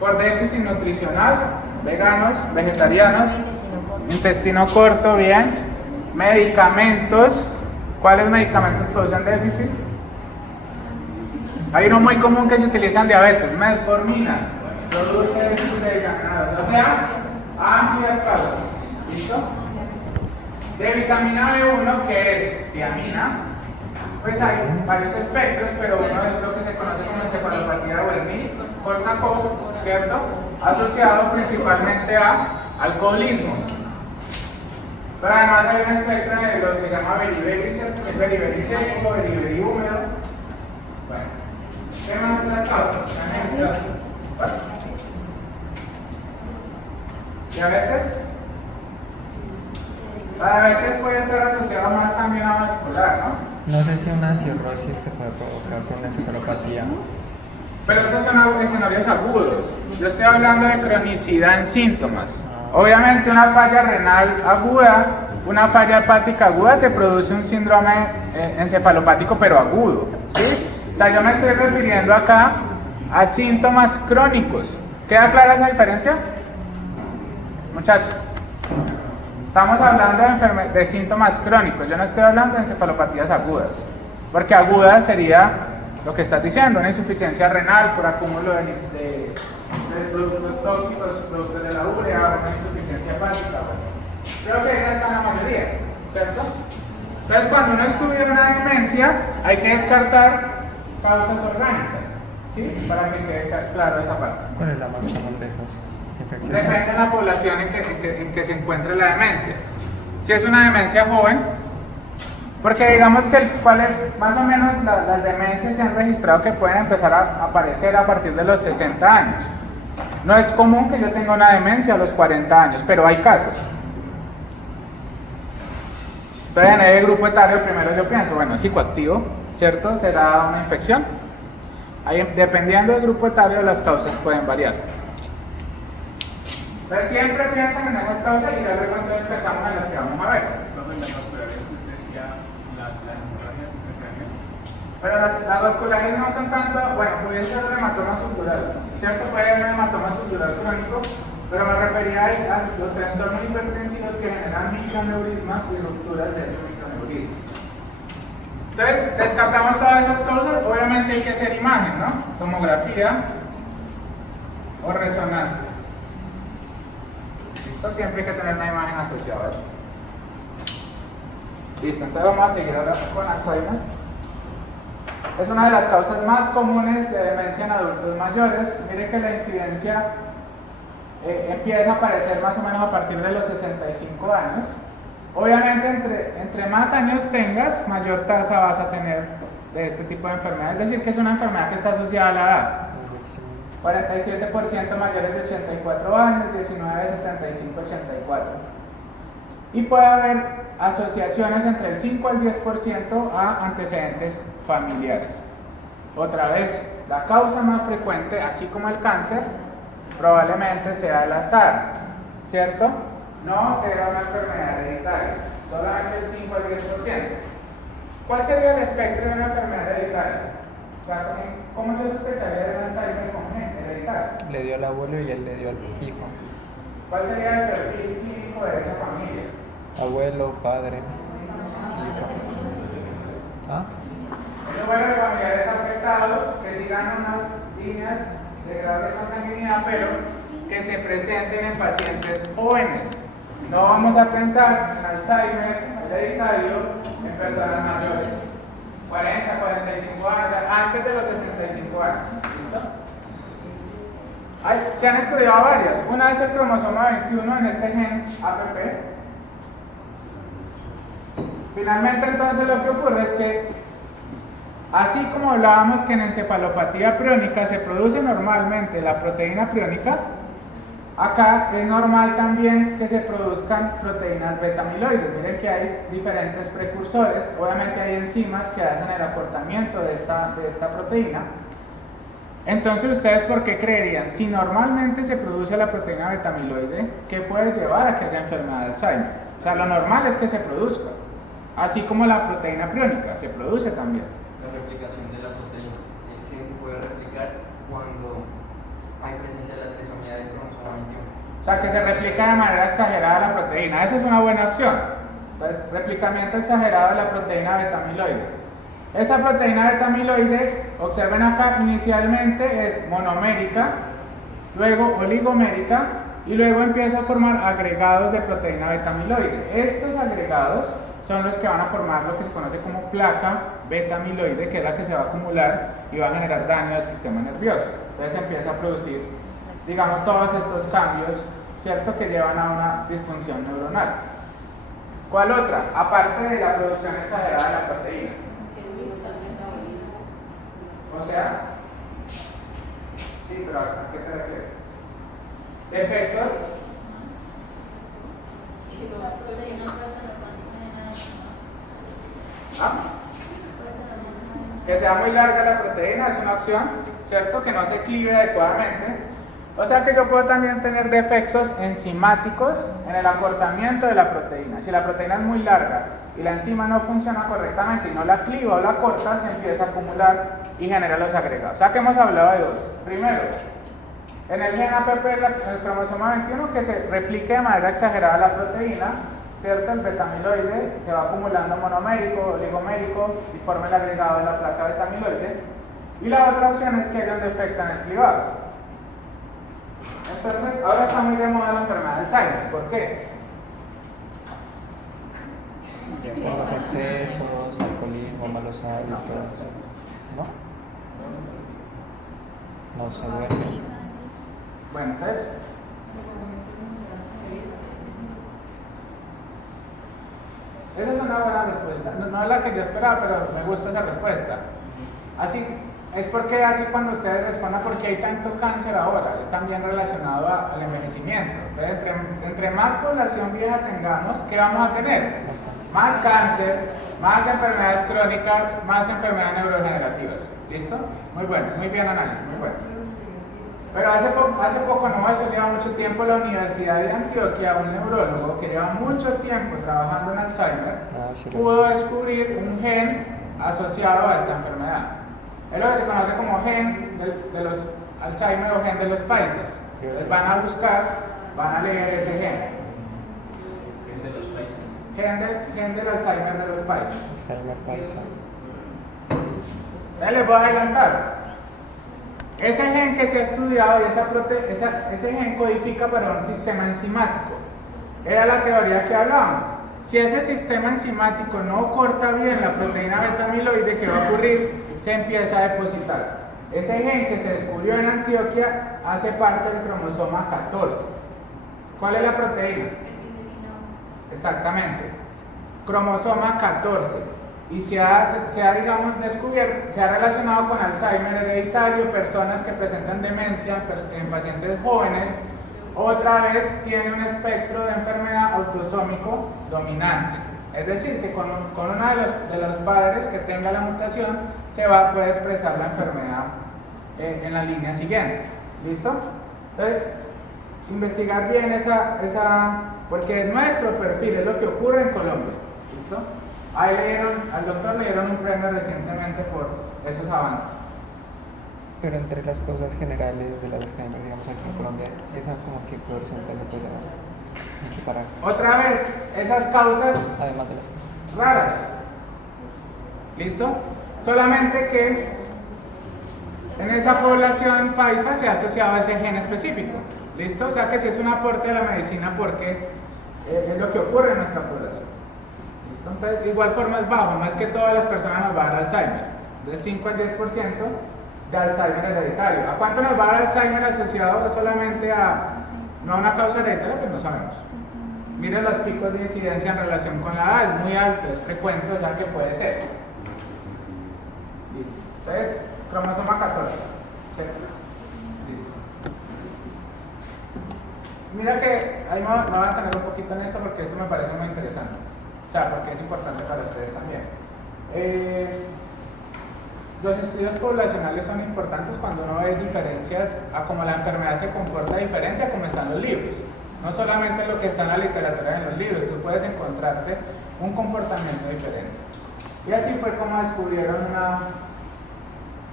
por déficit nutricional, veganos, vegetarianos, intestino corto, bien, medicamentos. ¿Cuáles medicamentos producen déficit? Hay uno muy común que se utiliza en diabetes, metformina, produce déficit de vitamina, o sea, amplias causas. ¿Listo? De vitamina B1, que es tiamina, pues hay varios espectros, pero uno es lo que se conoce como encefalopatía de Wernicke-Korsakoff, ¿cierto? Asociado principalmente a alcoholismo. Pero además hay un espectro de lo que se llama beriberi seco, beriberi húmedo. Bueno, ¿qué más las causas? ¿Diabetes? La diabetes puede estar asociada más también a vascular, ¿no? No sé si una cirrosis se puede provocar por una encefalopatía. Pero esos son escenarios agudos. Yo estoy hablando de cronicidad en síntomas. Obviamente una falla renal aguda, una falla hepática aguda te produce un síndrome encefalopático pero agudo, ¿sí? O sea, yo me estoy refiriendo acá a síntomas crónicos. ¿Queda clara esa diferencia? Muchachos, estamos hablando de síntomas crónicos, yo no estoy hablando de encefalopatías agudas, porque aguda sería lo que estás diciendo, una insuficiencia renal por acúmulo de productos tóxicos, productos de la urea, una insuficiencia hepática. Creo que ya está en la mayoría, ¿cierto? Entonces, cuando uno estudia una demencia, hay que descartar causas orgánicas, ¿sí? Para que quede claro esa parte. ¿Cuál es la más común de esas infecciones? Depende de la población en que se encuentre la demencia. Si es una demencia joven, porque digamos que más o menos las demencias se han registrado que pueden empezar a aparecer a partir de los 60 años. No es común que yo tenga una demencia a los 40 años, pero hay casos. Entonces en el grupo etario primero yo pienso, bueno, es psicoactivo, ¿cierto? ¿Será una infección? Ahí, dependiendo del grupo etario, las causas pueden variar. Entonces siempre piensan en esas causas y ya luego entonces pensamos en las que vamos a ver. Pero las vasculares no son tanto, bueno, puede ser un hematoma subdural, ¿cierto? Puede haber un hematoma subdural crónico, pero me refería a los trastornos hipertensivos que generan microneurismas y rupturas de esos microneurismas. Entonces, descartamos todas esas causas, obviamente hay que hacer imagen, ¿no? Tomografía o resonancia. ¿Listo? Siempre hay que tener una imagen asociada. Listo, entonces vamos a seguir ahora con Alzheimer. Es una de las causas más comunes de demencia en adultos mayores. Mire que la incidencia empieza a aparecer más o menos a partir de los 65 años. Obviamente, entre más años tengas, mayor tasa vas a tener de este tipo de enfermedad. Es decir, que es una enfermedad que está asociada a la edad. 47% mayores de 84 años, 19 de 75 a 84. Y puede haber asociaciones entre el 5 al 10% a antecedentes familiares. Otra vez, la causa más frecuente, así como el cáncer, probablemente sea el azar, ¿cierto? No será una enfermedad hereditaria, solamente el 5 al 10%. ¿Cuál sería el espectro de una enfermedad hereditaria? O sea, ¿cómo yo sospecharía de un Alzheimer hereditario? Le dio al abuelo y él le dio al hijo. ¿Cuál sería el perfil clínico de esa familia? Abuelo, padre, hijo. ¿Ah? El número de familiares afectados que sigan unas líneas de grado de consanguinidad, pero que se presenten en pacientes jóvenes. No vamos a pensar en Alzheimer hereditario en personas mayores, 40, 45 años, o sea, antes de los 65 años. ¿Listo? Se han estudiado varias. Una es el cromosoma 21 en este gen APP. Finalmente, entonces, lo que ocurre es que, así como hablábamos que en encefalopatía priónica se produce normalmente la proteína priónica, acá es normal también que se produzcan proteínas beta-amiloides. Miren que hay diferentes precursores, obviamente hay enzimas que hacen el acortamiento de esta proteína. Entonces, ¿ustedes por qué creerían? Si normalmente se produce la proteína beta-amiloide, ¿qué puede llevar a que haya enfermedad de Alzheimer? O sea, lo normal es que se produzca. Así como la proteína priónica, se produce también. La replicación de la proteína. El gen se puede replicar cuando hay presencia de la O sea, que se replica de manera exagerada la proteína. Esa es una buena opción. Entonces, replicamiento exagerado de la proteína beta-amiloide. Esa proteína beta-amiloide, observen acá, inicialmente es monomérica, luego oligomérica y luego empieza a formar agregados de proteína beta-amiloide. Estos agregados son los que van a formar lo que se conoce como placa beta-amiloide, que es la que se va a acumular y va a generar daño al sistema nervioso. Entonces empieza a producir, digamos, todos estos cambios, ¿cierto?, que llevan a una disfunción neuronal. ¿Cuál otra? Aparte de la producción exagerada de la proteína. O sea, sí, pero ¿a qué te refieres? Defectos. Que sea muy larga la proteína es una opción, ¿cierto? Que no se clive adecuadamente. O sea que yo puedo también tener defectos enzimáticos en el acortamiento de la proteína. Si la proteína es muy larga y la enzima no funciona correctamente y no la cliva o la corta, se empieza a acumular y genera los agregados. O sea que hemos hablado de dos. Primero, en el gen APP, el cromosoma 21, que se replique de manera exagerada la proteína, ¿cierto? El beta-amiloide se va acumulando monomérico, oligomérico y forma el agregado de la placa beta-amiloide. Y la otra opción es que haya un defecto en el clivado. Entonces, ahora está muy de moda la enfermedad de Alzheimer. ¿Por qué? Por los excesos, alcoholismo, malos hábitos, ¿no? No se duerme. Bueno, entonces, esa es una buena respuesta. No es la que yo esperaba, pero me gusta esa respuesta. Así, es porque así cuando ustedes respondan por qué hay tanto cáncer ahora, es también relacionado al envejecimiento. Entonces, entre más población vieja tengamos, ¿qué vamos a tener? Más cáncer, más enfermedades crónicas, más enfermedades neurodegenerativas. ¿Listo? Muy bueno, muy bien análisis, muy bueno. Pero hace poco, no, eso lleva mucho tiempo, la Universidad de Antioquia, un neurólogo que lleva mucho tiempo trabajando en Alzheimer, pudo descubrir un gen asociado a esta enfermedad. Es lo que se conoce como gen de los Alzheimer o gen de los paisas. Entonces van a buscar, van a leer ese gen. Gen del Alzheimer de los paisas. Alzheimer paisa. Les voy a adelantar. Ese gen que se ha estudiado y ese gen codifica para un sistema enzimático. Era la teoría que hablábamos. Si ese sistema enzimático no corta bien la proteína beta-amiloide, ¿qué va a ocurrir? Se empieza a depositar. Ese gen que se descubrió en Antioquia hace parte del cromosoma 14. ¿Cuál es la proteína? Exactamente. Cromosoma 14. Y se ha digamos, descubierto, se ha relacionado con Alzheimer hereditario, personas que presentan demencia en pacientes jóvenes. Otra vez tiene un espectro de enfermedad autosómico dominante. Es decir, que con uno de los padres que tenga la mutación puede expresar la enfermedad en la línea siguiente. ¿Listo? Entonces, investigar bien porque nuestro perfil es lo que ocurre en Colombia. ¿Listo? Ahí al doctor le dieron un premio recientemente por esos avances. Pero entre las causas generales de la Alzheimer, digamos aquí en Colombia, ¿esa como que porcentaje puede equiparar? Otra vez, esas causas Además de las causas raras. ¿Listo? Solamente que en esa población paisa se ha asociado a ese gen específico. ¿Listo? O sea que sí es un aporte de la medicina porque es lo que ocurre en nuestra población. ¿Listo? Entonces, de igual forma es bajo, no es que todas las personas nos va a dar Alzheimer. Del 5 al 10% de Alzheimer hereditario. ¿A cuánto nos va a dar Alzheimer asociado solamente no a una causa hereditaria? Pues no sabemos. Miren los picos de incidencia en relación con la edad, es muy alto, es frecuente, o sea que puede ser. Listo. Entonces, cromosoma 14. ¿Cierto? Listo. Mira que ahí me voy a tener un poquito en esto porque esto me parece muy interesante. O sea, porque es importante para ustedes también. Los estudios poblacionales son importantes cuando uno ve diferencias a cómo la enfermedad se comporta diferente a cómo están los libros. No solamente lo que está en la literatura en los libros, tú puedes encontrarte un comportamiento diferente. Y así fue como descubrieron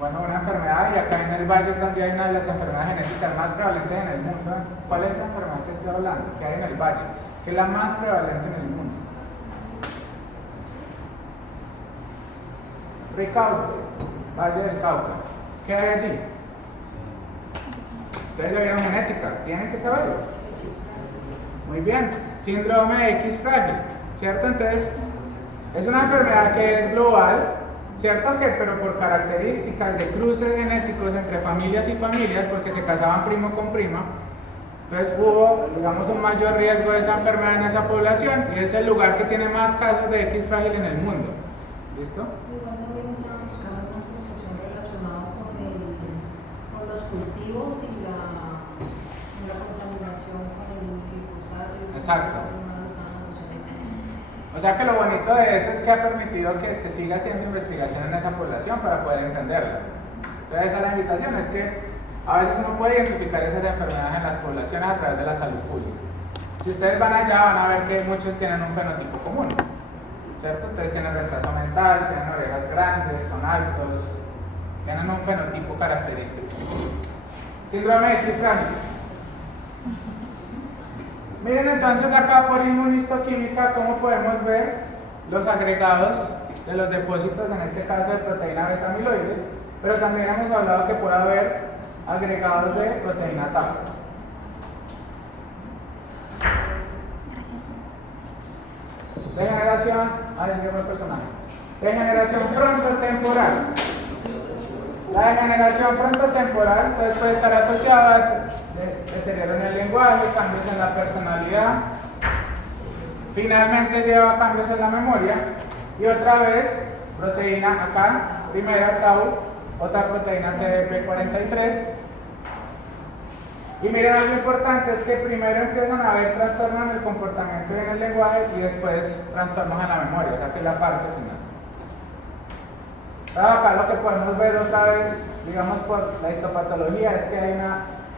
Bueno, una enfermedad, y acá en el Valle donde hay una de las enfermedades genéticas más prevalentes en el mundo. ¿Cuál es la enfermedad que estoy hablando? Que hay en el Valle, que es la más prevalente en el mundo. Ricaurte, Valle del Cauca. ¿Qué hay allí? Ustedes ya vieron genética, tienen que saberlo. Muy bien, síndrome X frágil, ¿cierto? Entonces, es una enfermedad que es global, ¿cierto? Pero por características de cruces genéticos entre familias y familias, porque se casaban primo con prima, entonces hubo, digamos, un mayor riesgo de esa enfermedad en esa población, y es el lugar que tiene más casos de X frágil en el mundo. ¿Listo? Igual también estaban buscando una asociación relacionada con los cultivos y la contaminación con el glifosato. Exacto. O sea que lo bonito de eso es que ha permitido que se siga haciendo investigación en esa población para poder entenderla. Entonces esa es la invitación, es que a veces uno puede identificar esas enfermedades en las poblaciones a través de la salud pública. Si ustedes van allá van a ver que muchos tienen un fenotipo común, ¿cierto? Entonces tienen retraso mental, tienen orejas grandes, son altos, tienen un fenotipo característico. Síndrome de X frágil. Miren entonces acá por inmunistoquímica cómo podemos ver los agregados de los depósitos, en este caso de proteína beta amiloide, pero también hemos hablado que puede haber agregados de proteína tau. Degeneración, degeneración frontotemporal. La degeneración frontotemporal entonces puede estar asociada a deterioro en el lenguaje, cambios en la personalidad, finalmente lleva a cambios en la memoria, y otra vez proteína acá, primera tau, otra proteína TDP43. Y miren, algo importante es que primero empiezan a haber trastornos en el comportamiento y en el lenguaje, y después trastornos en la memoria, o sea que es la parte final. Acá lo que podemos ver otra vez, digamos por la histopatología, es que hay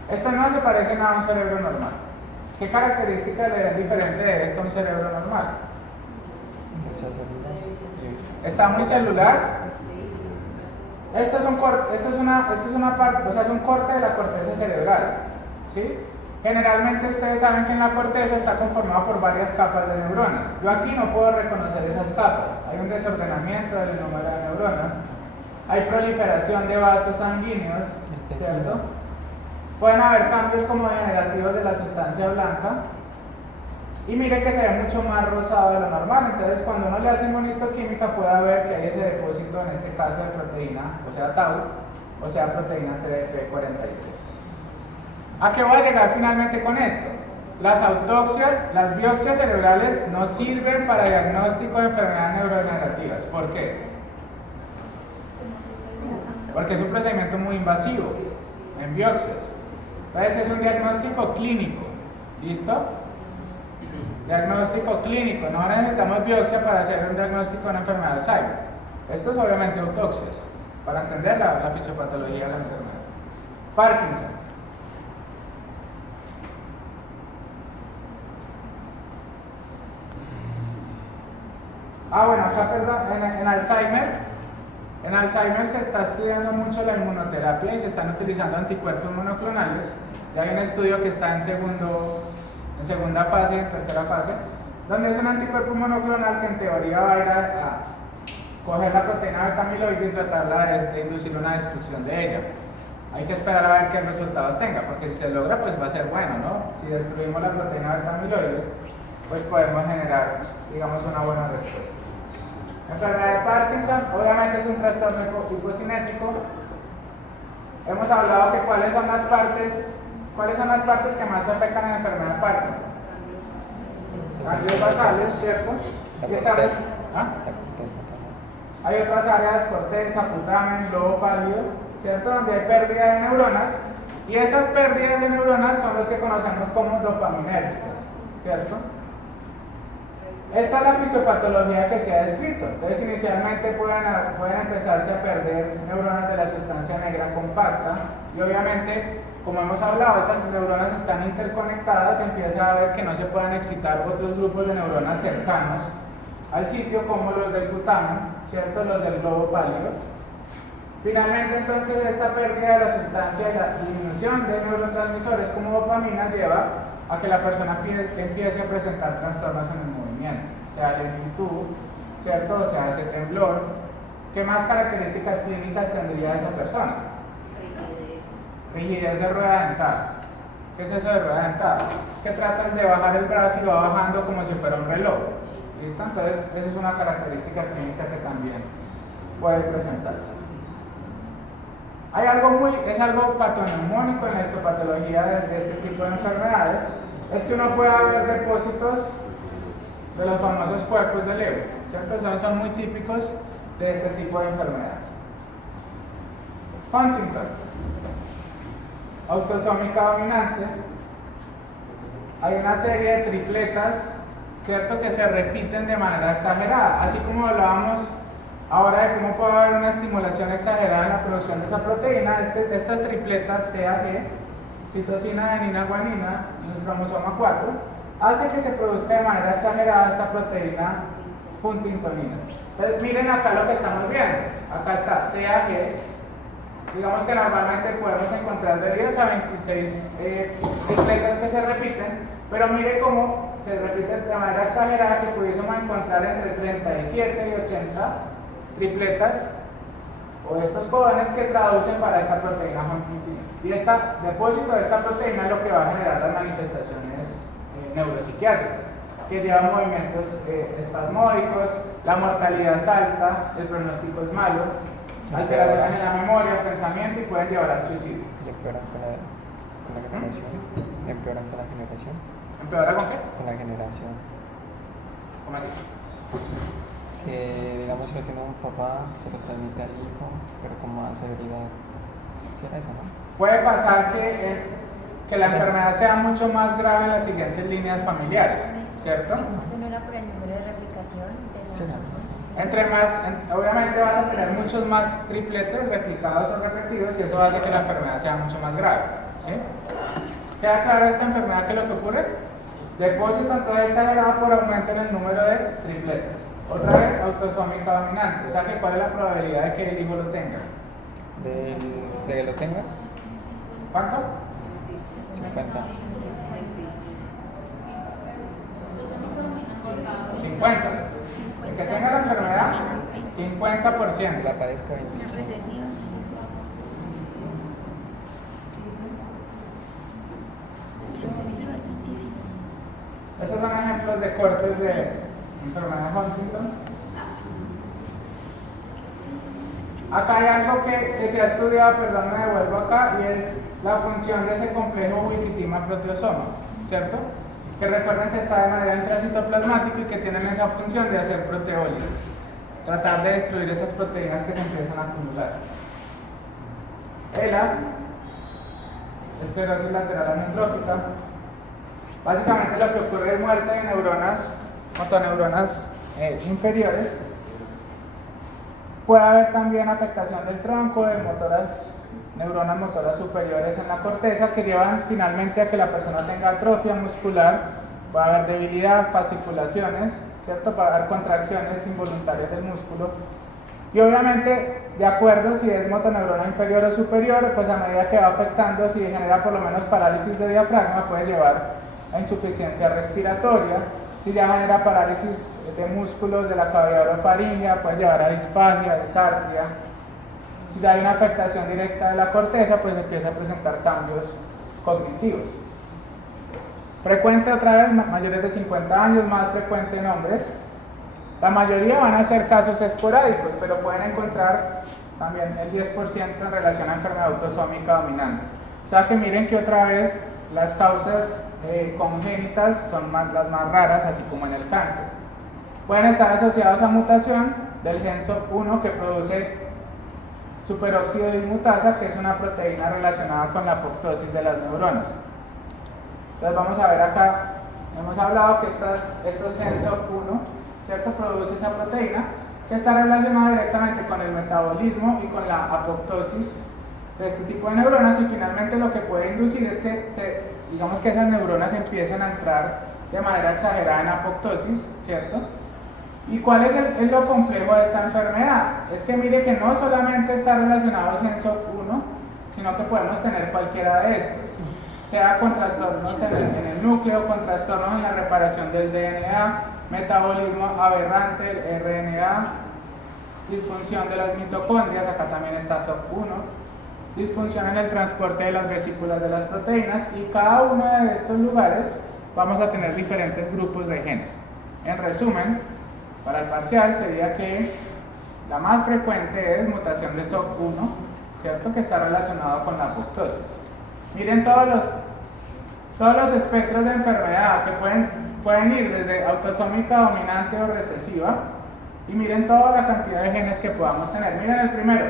esto no se parece nada a un cerebro normal. ¿Qué características le ven diferente de esto a un cerebro normal? Muchas células. Está muy celular. Esto es una parte, o sea, es un corte de la corteza cerebral, ¿sí? Generalmente ustedes saben que en la corteza está conformado por varias capas de neuronas. Yo aquí no puedo reconocer esas capas. Hay un desordenamiento del número de neuronas. Hay proliferación de vasos sanguíneos, ¿cierto? Pueden haber cambios como degenerativos de la sustancia blanca. Y mire que se ve mucho más rosado de lo normal. Entonces, cuando uno le hace inmunistoquímica, puede ver que hay ese depósito, en este caso de proteína, o sea, tau, o sea, proteína TDP43. ¿A qué voy a llegar finalmente con esto? Las autopsias, las biopsias cerebrales no sirven para diagnóstico de enfermedades neurodegenerativas. ¿Por qué? Porque es un procedimiento muy invasivo en biopsias. Entonces es un diagnóstico clínico. ¿Listo? Diagnóstico clínico. No necesitamos biopsia para hacer un diagnóstico de una enfermedad de Alzheimer. Esto es obviamente autopsias, para entender la fisiopatología de la enfermedad. Parkinson. Bueno, acá perdón, en Alzheimer se está estudiando mucho la inmunoterapia y se están utilizando anticuerpos monoclonales. Ya hay un estudio que está en segunda fase, en tercera fase, donde es un anticuerpo monoclonal que en teoría va a ir a coger la proteína beta amiloide y tratarla de inducir una destrucción de ella. Hay que esperar a ver qué resultados tenga, porque si se logra, pues va a ser bueno, ¿no? Si destruimos la proteína beta amiloide, pues podemos generar, digamos, una buena respuesta. Enfermedad de Parkinson, obviamente es un trastorno hipocinético. Hemos hablado que cuáles son las partes que más se afectan en la enfermedad de Parkinson. Ganglios basales, ¿cierto? Hay otras áreas, corteza, putamen, globo pálido, ¿cierto? Donde hay pérdida de neuronas, y esas pérdidas de neuronas son los que conocemos como dopaminérgicas, ¿cierto? Esta es la fisiopatología que se ha descrito. Entonces, inicialmente pueden empezarse a perder neuronas de la sustancia negra compacta, y obviamente, como hemos hablado, estas neuronas están interconectadas, empieza a ver que no se puedan excitar otros grupos de neuronas cercanos al sitio, como los del putamen, ¿cierto? Los del globo pálido. Finalmente, entonces, esta pérdida de la sustancia y la disminución de neurotransmisores como dopamina lleva a que la persona empiece a presentar trastornos en el movimiento, sea lentitud, ¿cierto? O sea, ese temblor. ¿Qué más características clínicas tendría esa persona? Rigidez de rueda dentada. ¿Qué es eso de rueda dentada? Es que tratas de bajar el brazo y va bajando como si fuera un reloj. ¿Listo? Entonces, esa es una característica clínica que también puede presentarse. Es algo patognomónico en la histopatología de este tipo de enfermedades, es que uno puede ver depósitos de los famosos cuerpos de Lewy, ¿cierto? Son muy típicos de este tipo de enfermedad. Huntington, autosómica dominante. Hay una serie de tripletas, ¿cierto?, que se repiten de manera exagerada, así como hablábamos ahora de cómo puede haber una estimulación exagerada en la producción de esa proteína. Estas tripletas CAG, citosina, adenina, guanina, en el cromosoma 4, hace que se produzca de manera exagerada esta proteína huntingtonina. Entonces, miren acá lo que estamos viendo. Acá está CAG. Digamos que normalmente podemos encontrar de 10 a 26 tripletas que se repiten, pero mire cómo se repiten de manera exagerada, que pudiésemos encontrar entre 37 y 80 tripletas o estos codones que traducen para esta proteína huntingtonina. Y este depósito de esta proteína es lo que va a generar las manifestaciones neuropsiquiátricas, que llevan movimientos espasmódicos, la mortalidad es alta, el pronóstico es malo, alteraciones en la memoria, el pensamiento, y pueden llevar al suicidio. ¿Y empeoran con la generación? ¿Empeoran con la generación? ¿Empeora con qué? Con la generación. ¿Cómo así? Que digamos que tiene un papá, se lo transmite al hijo, pero con más severidad. ¿Sí era eso, no? Puede pasar que la enfermedad sea mucho más grave en las siguientes líneas familiares, ¿cierto? Eso no era por el número de replicación de la... Sí, no. Obviamente vas a tener muchos más tripletes replicados o repetidos, y eso hace que la enfermedad sea mucho más grave, ¿sí? ¿Queda claro esta enfermedad que lo que ocurre? Depósito entonces exagerado por aumento en el número de tripletas. Otra vez, autosómica dominante. O sea, que ¿cuál es la probabilidad de que el hijo lo tenga? ¿De que lo tenga? ¿Cuánto? 50. 50. El que tenga la enfermedad, 50%. La padezca Una 25. recesión. Recesiva, 25. Esos son ejemplos de cortes de enfermedad de Huntington. Acá hay algo que se ha estudiado, perdón, me devuelvo acá, y es la función de ese complejo ubiquitina-proteosoma, ¿cierto? Que recuerden que está de manera intracitoplasmática y que tienen esa función de hacer proteólisis, tratar de destruir esas proteínas que se empiezan a acumular. ELA, esclerosis lateral amiotrófica. Básicamente lo que ocurre es muerte de neuronas, motoneuronas inferiores. Puede haber también afectación del tronco, de neuronas motoras superiores en la corteza, que llevan finalmente a que la persona tenga atrofia muscular. Puede haber debilidad, fasciculaciones, ¿cierto? Puede haber contracciones involuntarias del músculo. Y obviamente, de acuerdo si es motoneurona inferior o superior, pues a medida que va afectando, si genera por lo menos parálisis de diafragma, puede llevar a insuficiencia respiratoria. Si ya genera parálisis de músculos de la cavidad orofaringea, puede llevar a disfagia, disartria. Si ya hay una afectación directa de la corteza, pues empieza a presentar cambios cognitivos. Frecuente otra vez, mayores de 50 años, más frecuente en hombres. La mayoría van a ser casos esporádicos, pero pueden encontrar también el 10% en relación a enfermedad autosómica dominante. O sea que miren que otra vez las causas congénitas son las más raras, así como en el cáncer. Pueden estar asociados a mutación del gen SOP1, que produce superóxido de dismutasa, que es una proteína relacionada con la apoptosis de las neuronas. Entonces vamos a ver acá, hemos hablado que estos gen SOP1, ¿cierto?, produce esa proteína que está relacionada directamente con el metabolismo y con la apoptosis de este tipo de neuronas, y finalmente lo que puede inducir es que digamos que esas neuronas empiecen a entrar de manera exagerada en apoptosis, ¿cierto? ¿Y cuál es lo complejo de esta enfermedad? Es que mire que no solamente está relacionado el gen SOC1, sino que podemos tener cualquiera de estos, sea con trastornos en el núcleo, con trastornos en la reparación del DNA, metabolismo aberrante del RNA, disfunción de las mitocondrias, acá también está SOC1, disfunción en el transporte de las vesículas de las proteínas, y cada uno de estos lugares vamos a tener diferentes grupos de genes. En resumen, para el parcial sería que la más frecuente es mutación de SOC1, ¿cierto? Que está relacionado con la apoptosis. Miren todos los espectros de enfermedad que pueden ir desde autosómica, dominante o recesiva, y miren toda la cantidad de genes que podamos tener. Miren el primero,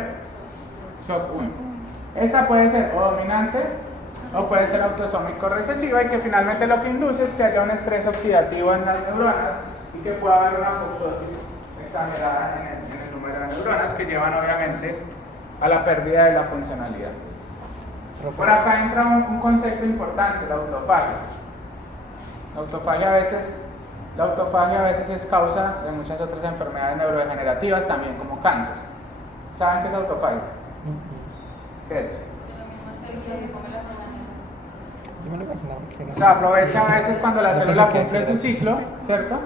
SOC1. Esta puede ser o dominante o puede ser autosómico recesiva, y que finalmente lo que induce es que haya un estrés oxidativo en las neuronas y que pueda haber una apoptosis exagerada en el número de neuronas, que llevan obviamente a la pérdida de la funcionalidad. Por acá entra un concepto importante, la autofagia. La autofagia a veces es causa de muchas otras enfermedades neurodegenerativas, también como cáncer. ¿Saben qué es autofagia? ¿Qué es? Yo me lo imaginaba que era. O sea, aprovecha a veces cuando la Yo célula pensé que cumple sí su era. ciclo, ¿cierto?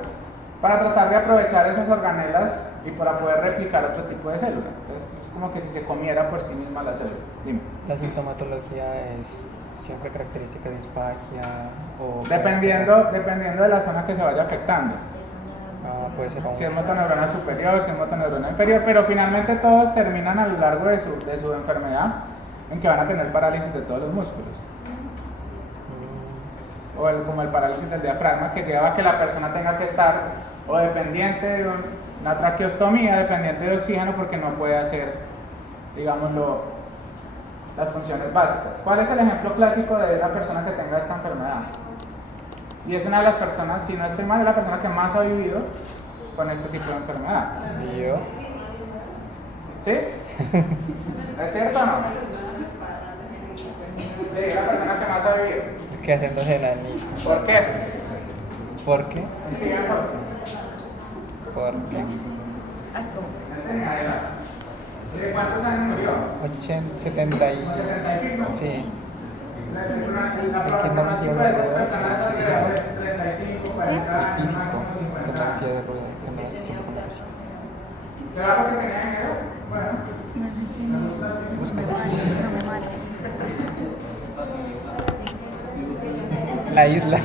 Para tratar de aprovechar esas organelas y para poder replicar otro tipo de célula. Entonces es como que si se comiera por sí misma la célula. Dime. La sintomatología es siempre característica de disfagia o... Dependiendo de la zona que se vaya afectando. puede ser Si es motoneurona superior, si es motoneurona inferior, pero finalmente todos terminan a lo largo de su enfermedad en que van a tener parálisis de todos los músculos. O como el parálisis del diafragma, que lleva a que la persona tenga que estar o dependiente de una traqueostomía, dependiente de oxígeno, porque no puede hacer, digámoslo, las funciones básicas. ¿Cuál es el ejemplo clásico de una persona que tenga esta enfermedad? Y es una de las personas, si no estoy mal, es la persona que más ha vivido con este tipo de enfermedad. ¿Y yo? ¿Sí? ¿Es cierto o no? Sí, es la persona que más ha vivido. ¿Qué haciéndose enanitos? ¿Por qué? ¿Por qué? Stephen Hawking. Porque No tenía edad. ¿Y de cuántos años murió? 70 y... 70 y pico. Sí. La ¿En qué probabilidad nació de estas de personas es de 35, 40 El años, físico. máximo Que 50 no hacía de años. ruedas, que no hacía siempre con la física. ¿Será porque tenía dinero? Bueno, me gusta así. No me vale. La isla.